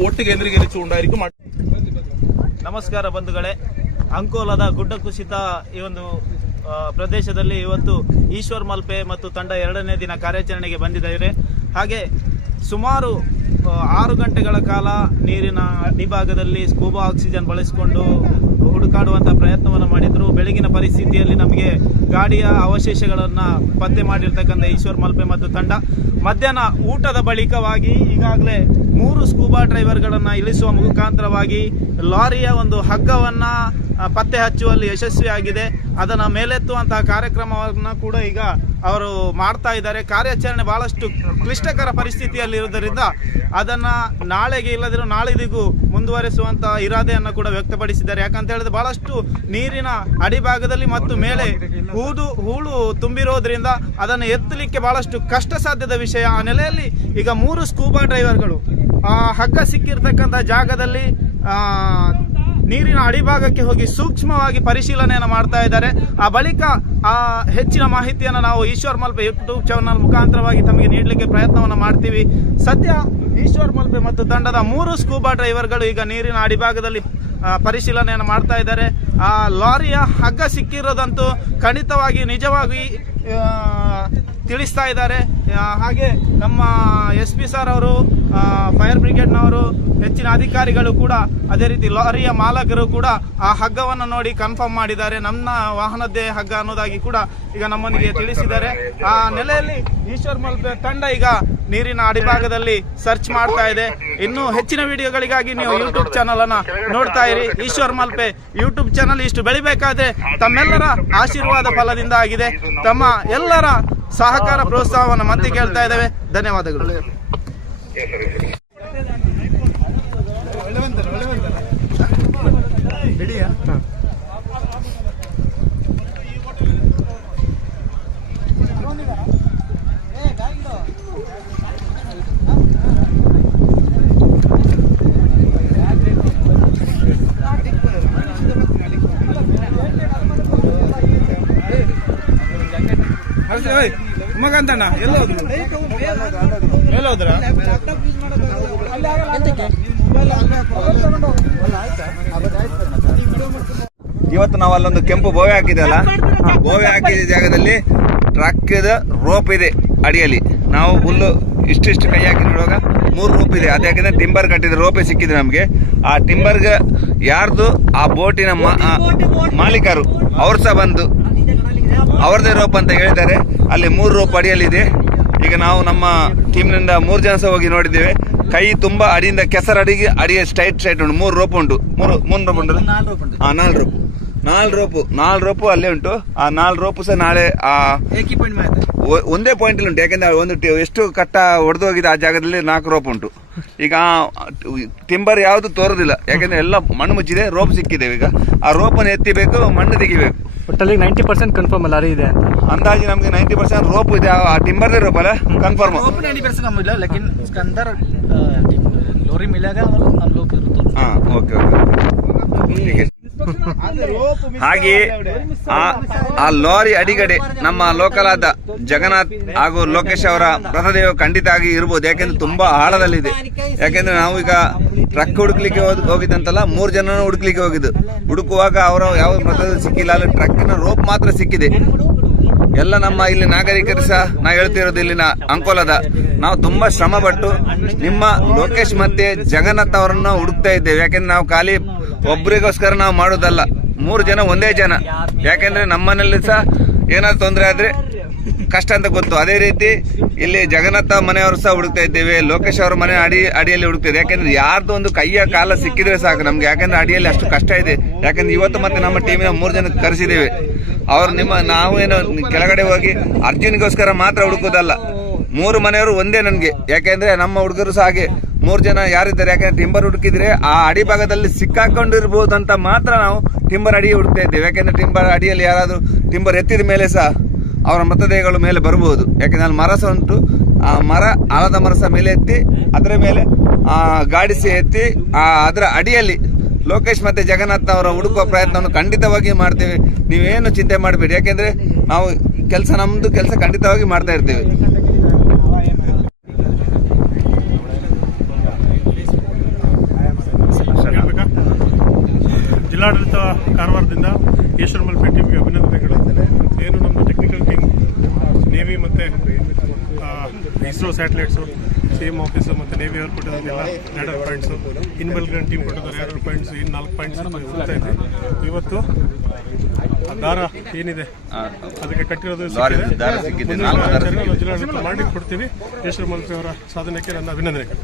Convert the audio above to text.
Vote കേന്ദ്രീകരിച്ചുകൊണ്ടായിരിക്കും. ನಮಸ್ಕಾರ ಬಂಧುಗಳೇ, ಅಂಕೋಲದ ಗುಡ್ಡ ಕುಸಿತ ಈ ಒಂದು ಪ್ರದೇಶದಲ್ಲಿ ಇವತ್ತು ಈಶ್ವರ್ ಮಲ್ಪೆ ಮತ್ತು ತಂಡ 2ನೇ ದಿನ ಕಾರ್ಯಾಚರಣೆಗೆ ಬಂದಿದ್ದಾರೆ. ಹಾಗೆ ಸುಮಾರು 6 ಗಂಟೆಗಳ ಕಾಲ ನೀರಿನ ಅಡಿಭಾಗದಲ್ಲಿ ಸ್ಕೂಬಾ ಆಕ್ಸಿಜನ್ ಬಳಸಿಕೊಂಡು ಹುಡುಕಾಡುವಂತಹ ಪ್ರಯತ್ನವನ್ನು ಮಾಡಿದ್ರು. ಬೆಳಗಿನ ಪರಿಸ್ಥಿತಿಯಲ್ಲಿ ನಮಗೆ ಗಾಡಿಯ ಅವಶೇಷಗಳನ್ನು ಪತ್ತೆ ಮಾಡಿರ್ತಕ್ಕಂಥ ಈಶ್ವರ್ ಮಲ್ಪೆ ಮತ್ತು ತಂಡ ಮಧ್ಯಾಹ್ನ ಊಟದ ಬಳಿಕವಾಗಿ ಈಗಾಗಲೇ 3 ಸ್ಕೂಬಾ ಡ್ರೈವರ್ಗಳನ್ನು ಇಳಿಸುವ ಮುಖಾಂತರವಾಗಿ ಲಾರಿಯ ಒಂದು ಹಗ್ಗವನ್ನು ಪತ್ತೆ ಹಚ್ಚುವಲ್ಲಿ ಯಶಸ್ವಿಯಾಗಿದೆ. ಅದನ್ನು ಮೇಲೆತ್ತುವಂತಹ ಕಾರ್ಯಕ್ರಮವನ್ನು ಕೂಡ ಈಗ ಅವರು ಮಾಡ್ತಾ ಇದ್ದಾರೆ. ಕಾರ್ಯಾಚರಣೆ ಬಹಳಷ್ಟು ಕ್ಲಿಷ್ಟಕರ ಪರಿಸ್ಥಿತಿಯಲ್ಲಿರುವುದರಿಂದ ಅದನ್ನು ನಾಳೆಗೆ ಇಲ್ಲದಿರೋ ನಾಳಿದಿಗೂ ಮುಂದುವರಿಸುವಂಥ ಇರಾದೆಯನ್ನು ಕೂಡ ವ್ಯಕ್ತಪಡಿಸಿದ್ದಾರೆ. ಯಾಕಂತ ಹೇಳಿದ್ರೆ ಬಹಳಷ್ಟು ನೀರಿನ ಅಡಿಭಾಗದಲ್ಲಿ ಮತ್ತು ಮೇಲೆ ಹೂಳು ತುಂಬಿರೋದ್ರಿಂದ ಅದನ್ನು ಎತ್ತಲಿಕ್ಕೆ ಬಹಳಷ್ಟು ಕಷ್ಟ ಸಾಧ್ಯದ ವಿಷಯ. ಆ ನೆಲೆಯಲ್ಲಿ ಈಗ 3 ಸ್ಕೂಬಾ ಡ್ರೈವರ್ಗಳು ಹಗ್ಗ ಸಿಕ್ಕಿರ್ತಕ್ಕಂಥ ಜಾಗದಲ್ಲಿ ನೀರಿನ ಅಡಿಭಾಗಕ್ಕೆ ಹೋಗಿ ಸೂಕ್ಷ್ಮವಾಗಿ ಪರಿಶೀಲನೆಯನ್ನು ಮಾಡ್ತಾ ಇದ್ದಾರೆ. ಆ ಬಳಿಕ ಹೆಚ್ಚಿನ ಮಾಹಿತಿಯನ್ನು ನಾವು ಈಶ್ವರ್ ಮಲ್ಪೆ ಯೂಟ್ಯೂಬ್ ಚಾನಲ್ ಮುಖಾಂತರವಾಗಿ ತಮಗೆ ನೀಡಲಿಕ್ಕೆ ಪ್ರಯತ್ನವನ್ನು ಮಾಡ್ತೀವಿ. ಸದ್ಯ ಈಶ್ವರ್ ಮಲ್ಪೆ ಮತ್ತು ತಂಡದ 3 ಸ್ಕೂಬಾ ಡ್ರೈವರ್ಗಳು ಈಗ ನೀರಿನ ಅಡಿಭಾಗದಲ್ಲಿ ಪರಿಶೀಲನೆಯನ್ನು ಮಾಡ್ತಾ ಇದ್ದಾರೆ. ಆ ಲಾರಿಯ ಹಗ್ಗ ಸಿಕ್ಕಿರೋದಂತೂ ಖಂಡಿತವಾಗಿ ನಿಜವಾಗಿ ತಿಳಿಸ್ತಾ ಇದ್ದಾರೆ. ಹಾಗೆ ನಮ್ಮ SP ಸರ್ ಅವರು, ಫೈರ್ ಬ್ರಿಗೇಡ್ನವರು, ಹೆಚ್ಚಿನ ಅಧಿಕಾರಿಗಳು ಕೂಡ, ಅದೇ ರೀತಿ ಲಾರಿಯ ಮಾಲಕರು ಕೂಡ ಆ ಹಗ್ಗವನ್ನು ನೋಡಿ ಕನ್ಫರ್ಮ್ ಮಾಡಿದ್ದಾರೆ. ನಮ್ಮ ವಾಹನದ್ದೇ ಹಗ್ಗ ಅನ್ನೋದಾಗಿ ಕೂಡ ಈಗ ನಮ್ಮೊಂದಿಗೆ ತಿಳಿಸಿದ್ದಾರೆ. ಆ ನೆಲೆಯಲ್ಲಿ ಈಶ್ವರ್ ಮಲ್ಪೆ ತಂಡ ಈಗ ನೀರಿನ ಅಡಿಭಾಗದಲ್ಲಿ ಸರ್ಚ್ ಮಾಡ್ತಾ ಇದೆ. ಇನ್ನು ಹೆಚ್ಚಿನ ವಿಡಿಯೋಗಳಿಗಾಗಿ ನೀವು ಯೂಟ್ಯೂಬ್ ಚಾನಲ್ ಅನ್ನ ನೋಡ್ತಾ ಇರಿ. ಈಶ್ವರ್ ಮಲ್ಪೆ ಯೂಟ್ಯೂಬ್ ಚಾನಲ್ ಇಷ್ಟು ಬೆಳಿಬೇಕಾದ್ರೆ ತಮ್ಮೆಲ್ಲರ ಆಶೀರ್ವಾದ ಫಲದಿಂದ ಆಗಿದೆ. ತಮ್ಮ ಎಲ್ಲರ ಸಹಕಾರ ಪ್ರೋತ್ಸಾಹವನ್ನು ಮತ್ತೆ ಕೇಳ್ತಾ ಇದ್ದೇವೆ. ಧನ್ಯವಾದಗಳು. ಮಗಂತಣ್ಣ ಎಲ್ಲೋದ್ರು ಮೇಲೋದ್ರ ಇವತ್ತು ನಾವು ಅಲ್ಲೊಂದು ಕೆಂಪು ಬೋವೆ ಹಾಕಿದಲ್ಲ, ಬೋವೆ ಹಾಕಿದ ಜಾಗದಲ್ಲಿ ಟ್ರಕ್ ರೋಪ್ ಇದೆ ಅಡಿಯಲ್ಲಿ. ನಾವು ಹುಲ್ಲು ಇಷ್ಟಿಷ್ಟು ಕೈ ಹಾಕಿ ನೋಡುವಾಗ 3 ರೋಪ್ ಇದೆ. ಅದು ಯಾಕಂದ್ರೆ ಟಿಂಬರ್ ಕಟ್ಟಿದ ರೋಪೇ ಸಿಕ್ಕಿದೆ ನಮಗೆ. ಆ ಟಿಂಬರ್ಗೆ ಯಾರ್ದು ಆ ಬೋಟಿನ ಮಾಲೀಕರು ಅವ್ರು ಸಹ ಬಂದು ಅವ್ರದೇ ರೋಪ್ ಅಂತ ಹೇಳಿದ್ದಾರೆ. ಅಲ್ಲಿ 3 ರೋಪ್ ಅಡಿಯಲ್ಲಿದೆ. ಈಗ ನಾವು ನಮ್ಮ ಟೀಮ್ನಿಂದ 3 ಜನ ಸಹ ಹೋಗಿ ನೋಡಿದ್ದೇವೆ. ಕೈ ತುಂಬ ಅಡಿಯಿಂದ ಕೆಸರು ಅಡಿಗೆ ಸ್ಟ್ರೈಟ್ ಉಂಟು. 3 ರೋಪ್ ಉಂಟು. 3 ರೋಪ್ ಉಂಟು. 4 ರೋಪು ಅಲ್ಲೇ ಉಂಟು. ಆ 4 ರೋಪು ಸಹ ನಾಳೆ ಒಂದೇ ಪಾಯಿಂಟ್ ಉಂಟು. ಯಾಕಂದ್ರೆ ಒಂದು ಎಷ್ಟು ಕಟ್ಟ ಒಡೆದು ಹೋಗಿದೆ ಆ ಜಾಗದಲ್ಲಿ 4 ರೋಪ್ ಉಂಟು. ಈಗ ಟಿಂಬರ್ ಯಾವುದು ತೋರೋದಿಲ್ಲ, ಯಾಕಂದ್ರೆ ಎಲ್ಲ ಮಣ್ಣು ಮುಚ್ಚಿದೆ. ರೋಪ್ ಸಿಕ್ಕಿದೆ. ಈಗ ಆ ರೋಪನ್ನು ಎತ್ತಿಬೇಕು, ಮಣ್ಣು ತೆಗಿಬೇಕು. ಒಟ್ಟಲ್ಲಿ 90% ಕನ್ಫರ್ಮ್ ಅಲ್ಲ ಇದೆ ಅಂತ ಅಂದಾಜು ನಮಗೆ 90% ರೋಪ್ ಇದೆ. ಆ ಟಿಂಬರ್ದೇ ರೋಪ್ ಅಲ್ಲ ಕನ್ಫರ್ಮ್. 90% कम मिला, लेकिन उसके अंदर लोरी मिलेगा और हम लोग ಓಕೆ. ಹಾಗೆ ಆ ಲಾರಿ ಅಡಿಗಡೆ ನಮ್ಮ ಲೋಕಲ್ ಆದ ಜಗನ್ನಾಥ್ ಹಾಗೂ ಲೋಕೇಶ್ ಅವರ ಮೃತದೇಹ ಖಂಡಿತ ಆಗಿ ಇರ್ಬೋದು. ಯಾಕೆಂದ್ರೆ ತುಂಬಾ ಆಳದಲ್ಲಿದೆ. ಯಾಕೆಂದ್ರೆ ನಾವು ಈಗ ಟ್ರಕ್ ಹುಡುಕ್ಲಿಕ್ಕೆ ಹೋಗಿದ್ದಂತಲ್ಲ, 3 ಜನ ಹುಡುಕ್ಲಿಕ್ಕೆ ಹೋಗಿದ್ದು. ಹುಡುಕುವಾಗ ಅವರ ಯಾವ ಮೃತದೇಹ ಸಿಕ್ಕಿಲ್ಲ. ಅಲ್ಲಿ ಟ್ರಕ್ಕಿನ ರೋಪ್ ಮಾತ್ರ ಸಿಕ್ಕಿದೆ. ಎಲ್ಲ ನಮ್ಮ ಇಲ್ಲಿ ನಾಗರಿಕರು ಸಹ ನಾ ಹೇಳ್ತಿರೋದು ಇಲ್ಲಿನ ಅಂಕೋಲದ ನಾವು ತುಂಬಾ ಶ್ರಮ ಪಟ್ಟು ನಿಮ್ಮ ಲೋಕೇಶ್ ಮತ್ತೆ ಜಗನ್ನಾಥ್ ಅವರನ್ನು ಹುಡುಕ್ತಾ ಇದ್ದೇವೆ. ಯಾಕೆಂದ್ರೆ ನಾವು ಖಾಲಿ ಒಬ್ಬರಿಗೋಸ್ಕರ ನಾವು ಮಾಡೋದಲ್ಲ, 3 ಜನ ಒಂದೇ ಜನ. ಯಾಕೆಂದ್ರೆ ನಮ್ಮನೇಲಿ ಸಹ ಏನಾದ್ರು ತೊಂದರೆ ಆದ್ರೆ ಕಷ್ಟ ಅಂತ ಗೊತ್ತು. ಅದೇ ರೀತಿ ಇಲ್ಲಿ ಜಗನ್ನಾಥ ಮನೆಯವರು ಸಹ ಹುಡುಕ್ತಾ ಇದ್ದೇವೆ. ಲೋಕೇಶ್ ಅವರ ಮನೆ ಅಡಿಯಲ್ಲಿ ಹುಡುಕ್ತಾ ಇದೆ. ಯಾಕಂದ್ರೆ ಯಾರ್ದು ಒಂದು ಕೈಯ ಕಾಲ ಸಿಕ್ಕಿದ್ರೆ ಸಾಕು ನಮ್ಗೆ. ಯಾಕಂದ್ರೆ ಅಡಿಯಲ್ಲಿ ಅಷ್ಟು ಕಷ್ಟ ಇದೆ. ಯಾಕಂದ್ರೆ ಇವತ್ತು ಮತ್ತೆ ನಮ್ಮ ಟೀಮಿನ 3 ಜನ ಕರೆಸಿದ್ದೇವೆ. ಅವ್ರು ನಾವೇನು ಕೆಳಗಡೆ ಹೋಗಿ ಅರ್ಜುನ್ಗೋಸ್ಕರ ಮಾತ್ರ ಹುಡುಕೋದಲ್ಲ, 3 ಮನೆಯವರು ಒಂದೇ ನನಗೆ. ಯಾಕೆಂದ್ರೆ ನಮ್ಮ ಹುಡುಗರು ಸಹ ಹಾಗೆ 3 ಜನ ಯಾರಿದ್ದಾರೆ. ಯಾಕಂದ್ರೆ ಟಿಂಬರ್ ಹುಡುಕಿದ್ರೆ ಆ ಅಡಿಭಾಗದಲ್ಲಿ ಸಿಕ್ಕಾಕೊಂಡಿರ್ಬೋದು ಅಂತ ಮಾತ್ರ ನಾವು ಟಿಂಬರ್ ಅಡಿ ಹುಡುಕ್ತಾ ಇದ್ದೇವೆ. ಯಾಕೆಂದ್ರೆ ಟಿಂಬರ್ ಅಡಿಯಲ್ಲಿ ಯಾರಾದ್ರೂ ಟಿಂಬರ್ ಎತ್ತಿದ ಮೇಲೆ ಸಹ ಅವರ ಮೃತದೇಹಗಳು ಮೇಲೆ ಬರಬಹುದು. ಯಾಕೆಂದ್ರೆ ಅಲ್ಲಿ ಮರ ಸಹ ಉಂಟು. ಆ ಮರ ಆಲದ ಮರ ಸಹ ಮೇಲೆ ಎತ್ತಿ ಅದರ ಮೇಲೆ ಗಾಡಿ ಸಹ ಎತ್ತಿ ಅದರ ಅಡಿಯಲ್ಲಿ ಲೋಕೇಶ್ ಮತ್ತೆ ಜಗನ್ನಾಥ್ ಅವರ ಹುಡುಕುವ ಪ್ರಯತ್ನವನ್ನು ಖಂಡಿತವಾಗಿ ಮಾಡ್ತೇವೆ. ನೀವೇನು ಚಿಂತೆ ಮಾಡಬೇಡಿ. ಯಾಕೆಂದ್ರೆ ನಾವು ನಮ್ದು ಕೆಲಸ ಖಂಡಿತವಾಗಿ ಮಾಡ್ತಾ ಇರ್ತೇವೆ. ಜಿಲ್ಲಾಡಳಿತ ಕಾರವಾರದಿಂದ ಈಶ್ವರ್ ಮಲ್ಪೆ ಟೀಮ್ಗೆ ಅಭಿನಂದನೆಗಳು. ಏನು ನಮ್ಮ ಟೆಕ್ನಿಕಲ್ ಟೀಮ್ ನೇವಿ ಮತ್ತು ಇಸ್ರೋ ಸ್ಯಾಟಲೈಟ್ಸು ಸೇಮ್ ಆಫೀಸು ಮತ್ತು ನೇವಿ ಅವರು ಕೊಟ್ಟಿದ್ದೆಲ್ಲ 2 ಪಾಯಿಂಟ್ಸು, ಇನ್ಬಲ್ಗನ್ ಟೀಮ್ ಕೊಟ್ಟಿದ್ದಾರೆ 2 ಪಾಯಿಂಟ್ಸ್, ಇನ್ನು 4 ಪಾಯಿಂಟ್ಸ್ ಹೋಗ್ತಾ ಇದೆ. ಇವತ್ತು ಆ ದಾರ ಏನಿದೆ ಅದಕ್ಕೆ ಕಟ್ಟಿರೋದು ಸಿಕ್ಕಿದೆ. ಜಿಲ್ಲಾಡಳಿತ ಮಾಡಿ ಕೊಡ್ತೀವಿ. ಈಶ್ವರ್ ಮಲ್ಪೆ ಅವರ ಸಾಧನೆಗೆ ನನ್ನ ಅಭಿನಂದನೆಗಳು.